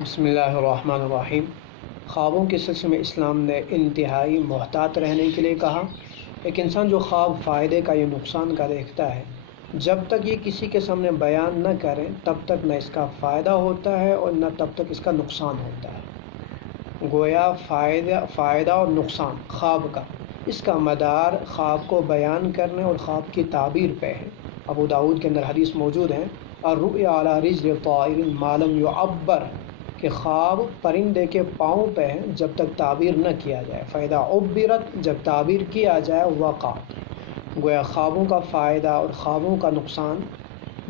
بسم اللہ الرحمن الرحیم۔ خوابوں کے سلسلے میں اسلام نے انتہائی محتاط رہنے کے لیے کہا۔ ایک انسان جو خواب فائدے کا یا نقصان کا دیکھتا ہے، جب تک یہ کسی کے سامنے بیان نہ کرے تب تک نہ اس کا فائدہ ہوتا ہے اور نہ تب تک اس کا نقصان ہوتا ہے۔ گویا فائدہ اور نقصان خواب کا، اس کا مدار خواب کو بیان کرنے اور خواب کی تعبیر پہ ہے۔ ابو داؤد کے اندر حدیث موجود ہے، الرؤیا علی رجل طائر ما لم يعبر، کہ خواب پرندے کے پاؤں پہ ہے جب تک تعبیر نہ کیا جائے۔ فَإِذَا عُبِّرَتْ، جب تعبیر کیا جائے وقعت۔ گویا خوابوں کا فائدہ اور خوابوں کا نقصان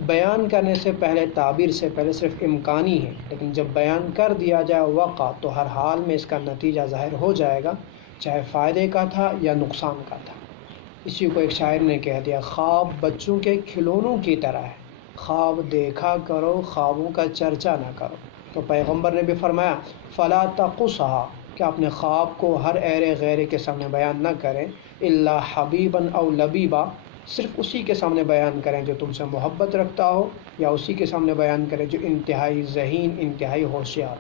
بیان کرنے سے پہلے، تعبیر سے پہلے صرف امکانی ہے، لیکن جب بیان کر دیا جائے وقعت تو ہر حال میں اس کا نتیجہ ظاہر ہو جائے گا، چاہے فائدے کا تھا یا نقصان کا تھا۔ اسی کو ایک شاعر نے کہہ دیا، خواب بچوں کے کھلونوں کی طرح ہے، خواب دیکھا کرو، خوابوں کا چرچا نہ کرو۔ تو پیغمبر نے بھی فرمایا فلا تقصها، کہ اپنے خواب کو ہر ایرے غیرے کے سامنے بیان نہ کریں، الا حبیبا او لبیبا، صرف اسی کے سامنے بیان کریں جو تم سے محبت رکھتا ہو، یا اسی کے سامنے بیان کریں جو انتہائی ذہین، انتہائی ہوشیار۔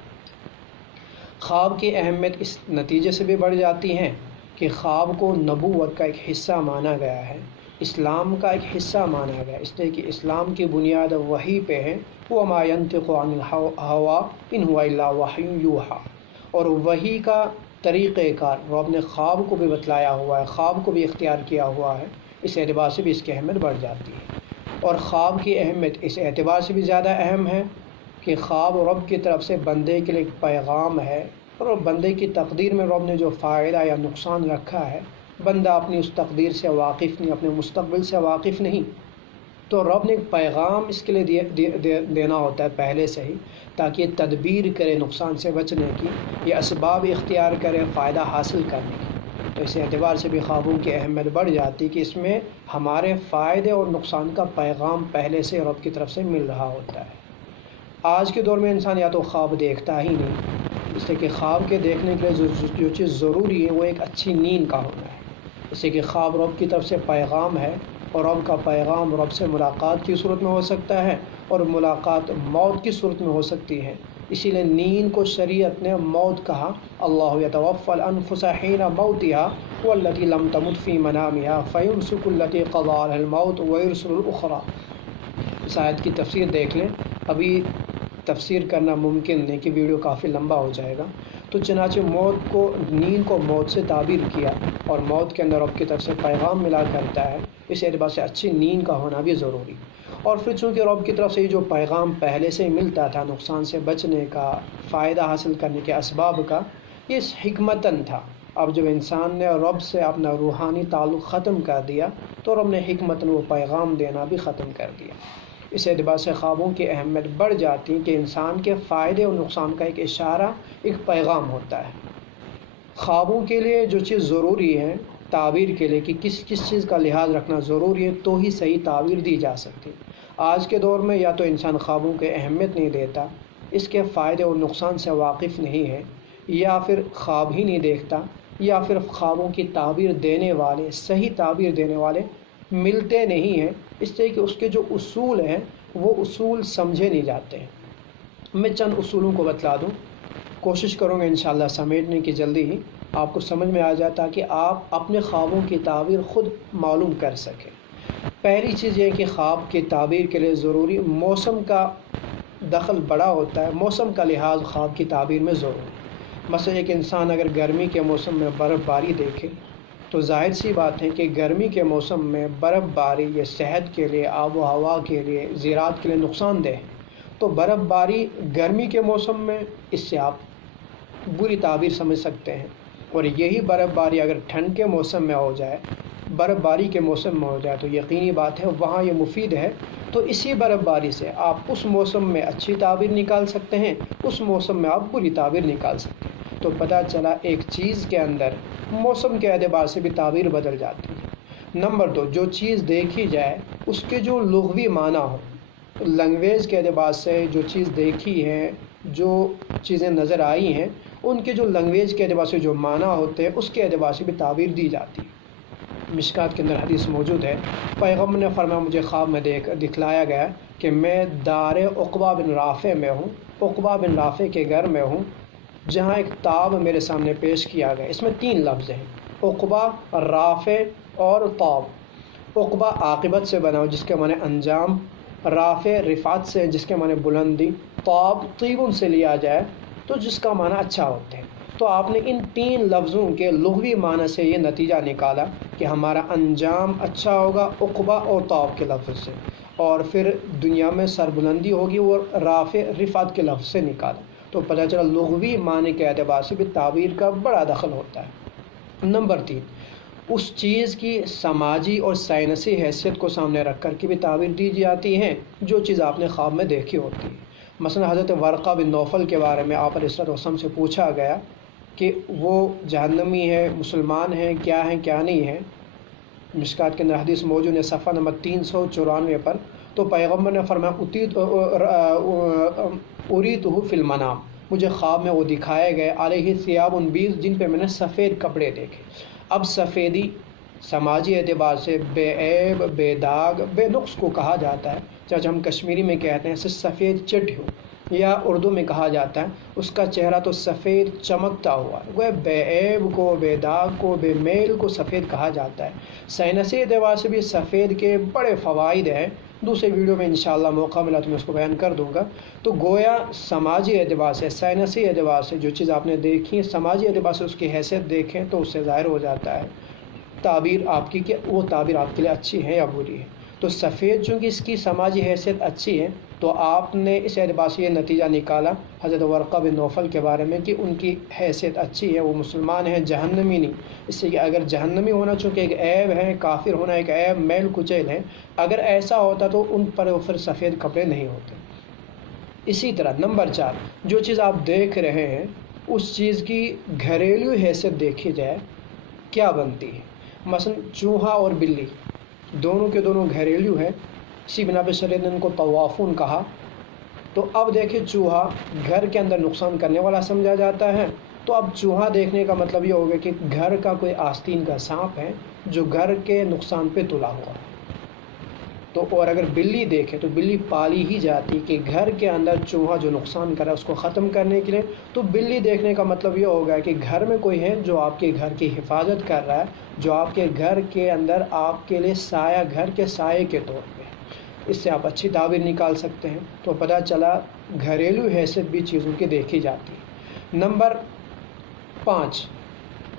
خواب کی اہمیت اس نتیجے سے بھی بڑھ جاتی ہے کہ خواب کو نبوت کا ایک حصہ مانا گیا ہے، اسلام کا ایک حصہ مانا گیا، اس لیے کہ اسلام کی بنیاد وحی پہ ہے، وَمَا يَنطِقُ عَنِ الْهَوَىٰ إِنْ هُوَ إِلَّا وَحْيٌ يُوحَىٰ، اور وحی کا طریقہ کار رب نے خواب کو بھی بتلایا ہوا ہے، خواب کو بھی اختیار کیا ہوا ہے۔ اس اعتبار سے بھی اس کی اہمیت بڑھ جاتی ہے، اور خواب کی اہمیت اس اعتبار سے بھی زیادہ اہم ہے کہ خواب رب کی طرف سے بندے کے لیے ایک پیغام ہے، اور بندے کی تقدیر میں رب نے جو فائدہ یا نقصان رکھا ہے، بندہ اپنی اس تقدیر سے واقف نہیں، اپنے مستقبل سے واقف نہیں، تو رب نے ایک پیغام اس کے لیے دینا ہوتا ہے پہلے سے ہی، تاکہ یہ تدبیر کرے نقصان سے بچنے کی، یہ اسباب اختیار کرے فائدہ حاصل کرنے کی۔ تو اس اعتبار سے بھی خوابوں کی اہمیت بڑھ جاتی کہ اس میں ہمارے فائدے اور نقصان کا پیغام پہلے سے رب کی طرف سے مل رہا ہوتا ہے۔ آج کے دور میں انسان یا تو خواب دیکھتا ہی نہیں، اس لیے کہ خواب کے دیکھنے کے لیے جو چیز ضروری ہے وہ ایک اچھی نیند کا ہونا ہے، اس لیے کہ خواب رب کی طرف سے پیغام ہے، اور رب کا پیغام رب سے ملاقات کی صورت میں ہو سکتا ہے، اور ملاقات موت کی صورت میں ہو سکتی ہے۔ اسی لیے نیند کو شریعت نے موت کہا، اللہ یتوفی الانفس حین موتها والتی لم تمت فی منامها فیمسک التی قضی علیہا الموت ویرسل الاخری۔ اس آیت کی تفسیر دیکھ لیں، ابھی تفسیر کرنا ممکن نہیں کہ ویڈیو کافی لمبا ہو جائے گا، تو چنانچہ نیند کو موت سے تعبیر کیا، اور موت کے اندر رب کی طرف سے پیغام ملا کرتا ہے، اس اعتبار سے اچھی نیند کا ہونا بھی ضروری۔ اور پھر چونکہ رب کی طرف سے جو پیغام پہلے سے ہی ملتا تھا، نقصان سے بچنے کا، فائدہ حاصل کرنے کے اسباب کا، یہ حکمتاً تھا۔ اب جب انسان نے رب سے اپنا روحانی تعلق ختم کر دیا تو رب نے حکمتاً وہ پیغام دینا بھی ختم کر دیا۔ اس اعتبار سے خوابوں کی اہمیت بڑھ جاتی کہ انسان کے فائدے اور نقصان کا ایک اشارہ، ایک پیغام ہوتا ہے۔ خوابوں کے لیے جو چیز ضروری ہے تعبیر کے لیے، کہ کس چیز کا لحاظ رکھنا ضروری ہے تو ہی صحیح تعبیر دی جا سکتی۔ آج کے دور میں یا تو انسان خوابوں کی اہمیت نہیں دیتا، اس کے فائدے اور نقصان سے واقف نہیں ہے، یا پھر خواب ہی نہیں دیکھتا، یا پھر خوابوں کی تعبیر دینے والے، صحیح تعبیر دینے والے ملتے نہیں ہیں، اس لیے کہ اس کے جو اصول ہیں وہ اصول سمجھے نہیں جاتے ہیں۔ میں چند اصولوں کو بتلا دوں، کوشش کروں گا انشاءاللہ سمیٹنے کی جلدی ہی آپ کو سمجھ میں آ جائے، تاکہ آپ اپنے خوابوں کی تعبیر خود معلوم کر سکیں۔ پہلی چیز یہ ہے کہ خواب کی تعبیر کے لیے ضروری موسم کا دخل بڑا ہوتا ہے، موسم کا لحاظ خواب کی تعبیر میں ضروری۔ مثلا ایک انسان اگر گرمی کے موسم میں برف باری دیکھے تو ظاہر سی بات ہے کہ گرمی کے موسم میں برف باری یہ صحت کے لیے، آب و ہوا کے لیے، زراعت کے لیے نقصان دہ ہے۔ تو برف باری گرمی کے موسم میں، اس سے آپ بری تعبیر سمجھ سکتے ہیں، اور یہی برف باری اگر ٹھنڈ کے موسم میں ہو جائے، برف باری کے موسم میں ہو جائے تو یقینی بات ہے وہاں یہ مفید ہے۔ تو اسی برف باری سے آپ اس موسم میں اچھی تعبیر نکال سکتے ہیں، اس موسم میں آپ بری تعبیر نکال سکتے ہیں۔ تو پتہ چلا ایک چیز کے اندر موسم کے اعتبار سے بھی تعبیر بدل جاتی ہے۔ نمبر دو، جو چیز دیکھی جائے اس کے جو لغوی معنی ہو، لینگویج کے اعتبار سے جو چیز دیکھی ہے، جو چیزیں نظر آئی ہیں، ان کے جو لینگویج کے اعتبار سے جو معنی ہوتے ہیں اس کے اعتبار سے بھی تعبیر دی جاتی ہے۔ مشکات کے اندر حدیث موجود ہے، پیغمبر نے فرمایا مجھے خواب میں دکھلایا گیا کہ میں دار عقبہ بن رافع میں ہوں، عقبہ بن رافع کے گھر میں ہوں، جہاں ایک تاب میرے سامنے پیش کیا گیا۔ اس میں 3 لفظ ہیں، عقبہ، رافع اور تاب۔ عقبہ عاقبت سے بنا ہو جس کے معنی انجام، رافع رفعت سے جس کے معنی بلندی، طاب طیبن سے لیا جائے تو جس کا معنی اچھا ہوتا ہے۔ تو آپ نے ان 3 لفظوں کے لغوی معنی سے یہ نتیجہ نکالا کہ ہمارا انجام اچھا ہوگا عقبہ اور طاب کے لفظ سے، اور پھر دنیا میں سربلندی ہوگی اور رافع رفعت کے لفظ سے نکالا۔ تو پتہ چلا لغوی معنی کے اعتبار سے بھی تعبیر کا بڑا دخل ہوتا ہے۔ نمبر 3، اس چیز کی سماجی اور سائنسی حیثیت کو سامنے رکھ کر کے بھی تعبیر دی جاتی ہیں جو چیز آپ نے خواب میں دیکھی ہوتی ہے۔ مثلا حضرت ورقہ بن نوفل کے بارے میں آپ علیہ السلام سے پوچھا گیا کہ وہ جہنمی ہے، مسلمان ہیں، کیا ہیں کیا نہیں ہیں۔ مشکات کے اندر حدیث موجود ہے صفحہ نمبر 394 پر۔ تو پیغمبر نے فرمایا اریتہ فی المنام، مجھے خواب میں وہ دکھائے گئے، علیہ ثیاب بیض، جن پہ میں نے سفید کپڑے دیکھے۔ اب سفیدی سماجی اعتبار سے بے عیب، بے داغ، بے نقص کو کہا جاتا ہے، چاہے ہم کشمیری میں کہتے ہیں سفید چٹ ہو، یا اردو میں کہا جاتا ہے اس کا چہرہ تو سفید چمکتا ہوا، وہ بے عیب کو، بے داغ کو، بے میل کو سفید کہا جاتا ہے۔ سائنسی اعتبار سے بھی سفید کے بڑے فوائد ہیں، دوسرے ویڈیو میں انشاءاللہ موقع ملا تو میں اس کو بیان کر دوں گا۔ تو گویا سماجی اعتبار سے، سائنسی اعتبار سے جو چیز آپ نے دیکھی، سماجی اعتبار سے اس کی حیثیت دیکھیں تو اس سے ظاہر ہو جاتا ہے تعبیر آپ کی کہ وہ تعبیر آپ کے لیے اچھی ہے یا بری ہے۔ تو سفید چونکہ اس کی سماجی حیثیت اچھی ہے تو آپ نے اس اعتبار سے یہ نتیجہ نکالا حضرت ورقہ بن نوفل کے بارے میں کہ ان کی حیثیت اچھی ہے، وہ مسلمان ہیں، جہنمی نہیں۔ اس سے کہ اگر جہنمی ہونا چونکہ ایک عیب ہے، کافر ہونا ایک عیب، میل کچیل ہے، اگر ایسا ہوتا تو ان پر پھر سفید کپڑے نہیں ہوتے۔ اسی طرح نمبر 4، جو چیز آپ دیکھ رہے ہیں اس چیز کی گھریلو حیثیت دیکھی جائے کیا بنتی ہے۔ مثلا چوہا اور بلی دونوں کے دونوں گھریلو ہیں، اسی بنا پہ شریعت نے ان کو طوافون کہا۔ تو اب دیکھیں چوہا گھر کے اندر نقصان کرنے والا سمجھا جاتا ہے، تو اب چوہا دیکھنے کا مطلب یہ ہوگا کہ گھر کا کوئی آستین کا سانپ ہے جو گھر کے نقصان پہ تلا ہوا۔ تو اور اگر بلی دیکھے تو بلی پالی ہی جاتی کہ گھر کے اندر چوہا جو نقصان کر رہا ہے اس کو ختم کرنے کے لیے، تو بلی دیکھنے کا مطلب یہ ہوگا کہ گھر میں کوئی ہے جو آپ کے گھر کی حفاظت کر رہا ہے، جو آپ کے گھر کے اندر آپ کے لیے سایہ، گھر کے سائے کے طور پہ۔ اس سے آپ اچھی تعبیر نکال سکتے ہیں۔ تو پتہ چلا گھریلو حیثیت بھی چیزوں کی دیکھی جاتی ہے۔ نمبر 5،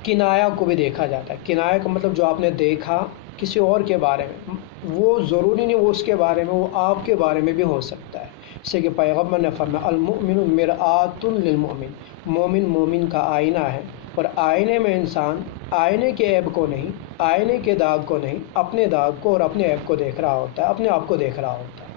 کنایا کو بھی دیکھا جاتا ہے۔ کنایا کا مطلب جو آپ نے دیکھا کسی اور کے بارے میں، وہ ضروری نہیں وہ اس کے بارے میں، وہ آپ کے بارے میں بھی ہو سکتا ہے۔ جیسے کہ پیغمبر نے فرمایا المؤمن مرآۃ للمؤمن، مومن مومن کا آئینہ ہے، اور آئینے میں انسان آئینے کے عیب کو نہیں، آئینے کے داغ کو نہیں، اپنے داغ کو اور اپنے عیب کو دیکھ رہا ہوتا ہے، اپنے آپ کو دیکھ رہا ہوتا ہے۔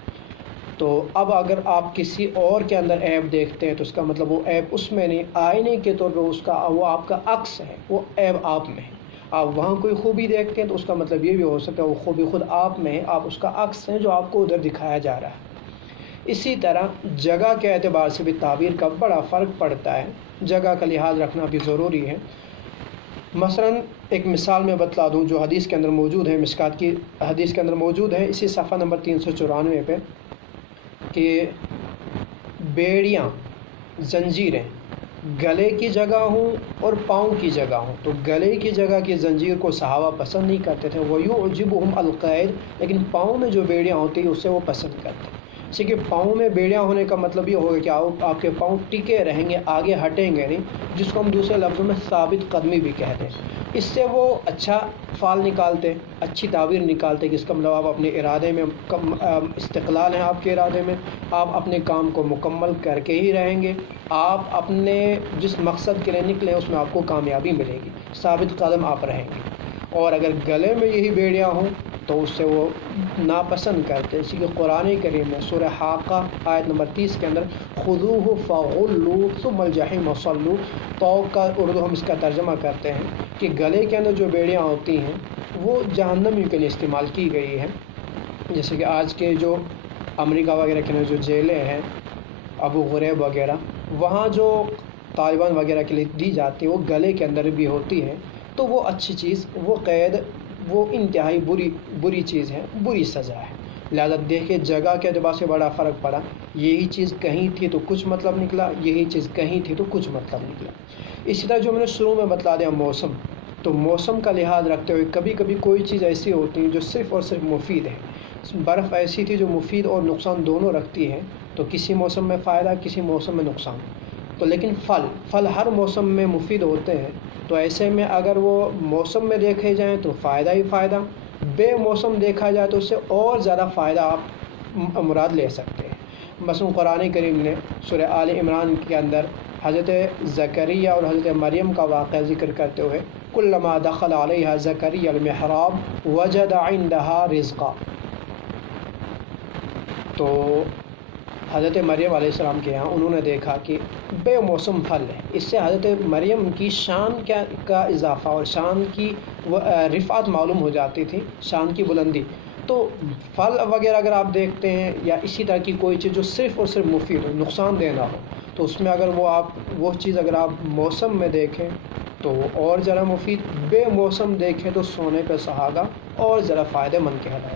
تو اب اگر آپ کسی اور کے اندر عیب دیکھتے ہیں تو اس کا مطلب وہ عیب اس میں نہیں، آئینے کے طور پر اس کا وہ آپ کا عکس ہے، وہ عیب آپ میں ہے۔ آپ وہاں کوئی خوبی دیکھتے ہیں تو اس کا مطلب یہ بھی ہو سکتا ہے وہ خوبی خود آپ میں ہے، آپ اس کا عکس ہیں جو آپ کو ادھر دکھایا جا رہا ہے۔ اسی طرح جگہ کے اعتبار سے بھی تعبیر کا بڑا فرق پڑتا ہے، جگہ کا لحاظ رکھنا بھی ضروری ہے۔ مثلا ایک مثال میں بتلا دوں جو حدیث کے اندر موجود ہے، مشکات کی حدیث کے اندر موجود ہے اسی صفحہ نمبر 394 پہ، کہ بیڑیاں، زنجیریں گلے کی جگہ ہوں اور پاؤں کی جگہ ہوں، تو گلے کی جگہ کی زنجیر کو صحابہ پسند نہیں کرتے تھے، وَيُعْجِبُهُمْ الْقَيْدُ، لیکن پاؤں میں جو بیڑیاں ہوتی ہیں اسے وہ پسند کرتے ہیں۔ اسی کہ پاؤں میں بیڑیاں ہونے کا مطلب یہ ہوگا کہ آپ کے پاؤں ٹکے رہیں گے، آگے ہٹیں گے نہیں، جس کو ہم دوسرے لفظوں میں ثابت قدمی بھی کہتے ہیں۔ اس سے وہ اچھا فعل نکالتے، اچھی تعبیر نکالتے کہ اس کا مطلب آپ اپنے ارادے میں استقلال ہیں، آپ کے ارادے میں آپ اپنے کام کو مکمل کر کے ہی رہیں گے، آپ اپنے جس مقصد کے لیے نکلے اس میں آپ کو کامیابی ملے گی، ثابت قدم آپ رہیں گے۔ اور اگر گلے میں یہی بیڑیاں ہوں تو اس سے وہ ناپسند کرتے۔ اسی کہ قرآن کریم میں سورہ حاقہ آیت نمبر 30 کے اندر خذوہ فغلوا ثم الجحیم صلوا، طوق کا اردو ہم اس کا ترجمہ کرتے ہیں کہ گلے کے اندر جو بیڑیاں ہوتی ہیں وہ جہنمیوں کے لیے استعمال کی گئی ہیں۔ جیسے کہ آج کے جو امریکہ وغیرہ کے اندر جو جیلیں ہیں، ابو غریب وغیرہ، وہاں جو طالبان وغیرہ کے لیے دی جاتی ہے وہ گلے کے اندر بھی ہوتی ہیں، تو وہ اچھی چیز، وہ قید وہ انتہائی بری چیز ہے، بری سزا ہے۔ لہذا دیکھیں جگہ کے اعتبار سے بڑا فرق پڑا، یہی چیز کہیں تھی تو کچھ مطلب نکلا، یہی چیز کہیں تھی تو کچھ مطلب نکلا۔ اسی طرح جو میں نے شروع میں بتلا دیا موسم، تو موسم کا لحاظ رکھتے ہوئے کبھی کبھی کوئی چیز ایسی ہوتی ہے جو صرف اور صرف مفید ہے۔ برف ایسی تھی جو مفید اور نقصان دونوں رکھتی ہے، تو کسی موسم میں فائدہ، کسی موسم میں نقصان۔ تو لیکن پھل ہر موسم میں مفید ہوتے ہیں، تو ایسے میں اگر وہ موسم میں دیکھے جائیں تو فائدہ ہی فائدہ، بے موسم دیکھا جائے تو اس سے اور زیادہ فائدہ آپ مراد لے سکتے ہیں۔ مثلا قرآن کریم نے سورہ آل عمران کے اندر حضرت زکریا اور حضرت مریم کا واقعہ ذکر کرتے ہوئے کلما دخل علیہا زکریا المحراب وجد عندها رزقا، تو حضرت مریم علیہ السلام کے یہاں انہوں نے دیکھا کہ بے موسم پھل ہے۔ اس سے حضرت مریم کی شان کا اضافہ اور شان کی رفعت معلوم ہو جاتی تھی، شان کی بلندی۔ تو پھل وغیرہ اگر آپ دیکھتے ہیں یا اسی طرح کی کوئی چیز جو صرف اور صرف مفید ہو، نقصان دہ نہ ہو، تو اس میں اگر وہ چیز اگر آپ موسم میں دیکھیں تو اور ذرا مفید، بے موسم دیکھیں تو سونے پہ سہاگا اور ذرا فائدہ مند کہلائے۔